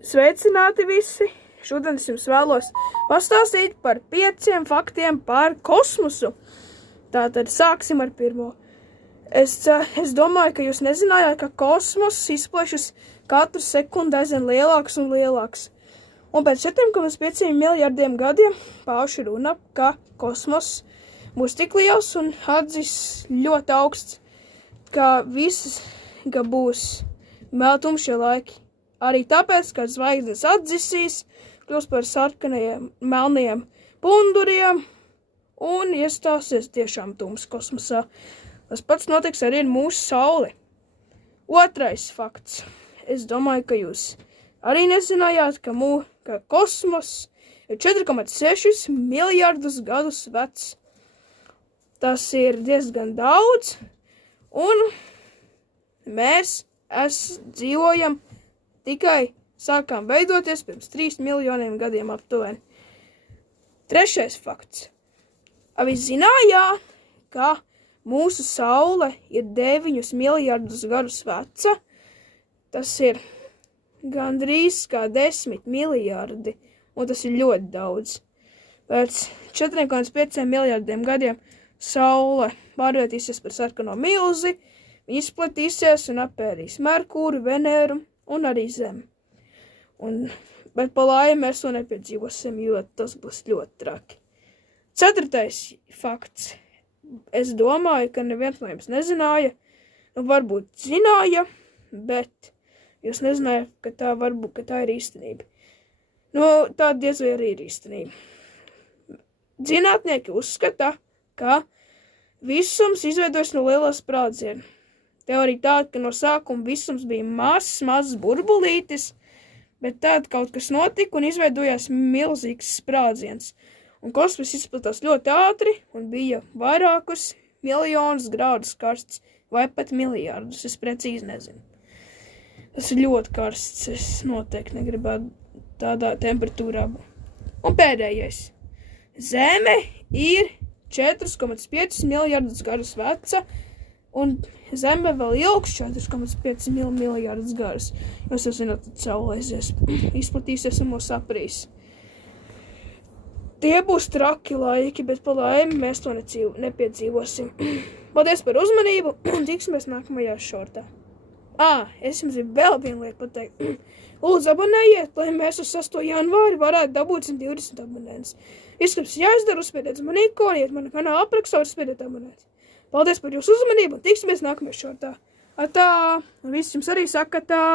Sveicināti visi! Šodien es jums vēlos pastāstīt par 5 faktiem par kosmosu. Tātad sāksim ar pirmo. Es domāju, ka jūs nezinājāt, ka kosmos izplešas katru sekundi aizvien lielāks un lielāks. Un pēc 7,5 miljardiem gadiem pauši runa, ka kosmos būs tik liels un atzis ļoti augsts, ka būs meltumšie laiki. Arī tāpēc, ka zvaigznes atdzisīs, kļūs par sarkanajiem, melnajiem punduriem un iestāsies tiešām tums kosmosā. Tas pats notiks arī ar mūsu sauli. Otrais fakts. Es domāju, ka jūs arī nezinājāt, ka kosmos ir 4,6 miljardus gadus vecs. Tas ir diezgan daudz, un mēs dzīvojam tikai sākām veidoties pirms 3 miljoniem gadiem aptuveni. Trešais fakts. Vai zinājāt, ka mūsu saule ir 9 miljardus gadus veca? Tas ir gandrīz kā 10 miljardi, un tas ir ļoti daudz. Pēc 4,5 miljardiem gadiem saule pārvērtīsies par sarkano milzi, izplatīsies un apēdīs Merkūru, Venēru un arī Zemi. Bet pa laimi mēs to nepiedzīvosim, jo tas būs ļoti traki. Ceturtais fakts. Es domāju, ka neviens no jums nezināja, varbūt zināja, bet jūs nezinājāt, ka tā ir īstenība. Tā diez vai arī ir īstenība. Zinātnieki uzskata, ka visums izveidojas no lielā sprādziena. Teorija tāda, ka no sākuma visums bija mazs burbulītis, bet tad kaut kas notika un izveidojās milzīgs sprādziens. Un kosmos izplatās ļoti ātri un bija vairākus miljonus grādus karsts, vai pat miljardus, es precīzi nezinu. Tas ir ļoti karsts, es noteikti negribētu tādā temperatūrā. Un pēdējais. Zeme ir 4,5 miljardus gadus veca, un Zeme vēl ilgs 4,5 miljardus gadus. Jūs jau zināt, tad saule aizies, izplatīsies un mūs aprīs. Tie būs traki laiki, bet pa laimi mēs to nepiedzīvosim. Paldies par uzmanību, tiksimies nākamajā šortā. Es jums gribu vēl vienu lietu pateikt. Lūdzu, abonējiet, lai mēs uz 6. janvāri varētu dabūt 120 abonētus. Viss jāizdara, uzspiediet uz mani ikonu, iet mana kanāla aprakstā un uzspiediet abonēt. Paldies par jūsu uzmanību un tiksimies nākamajā šortā. Atā! Un viss jums arī saka tā!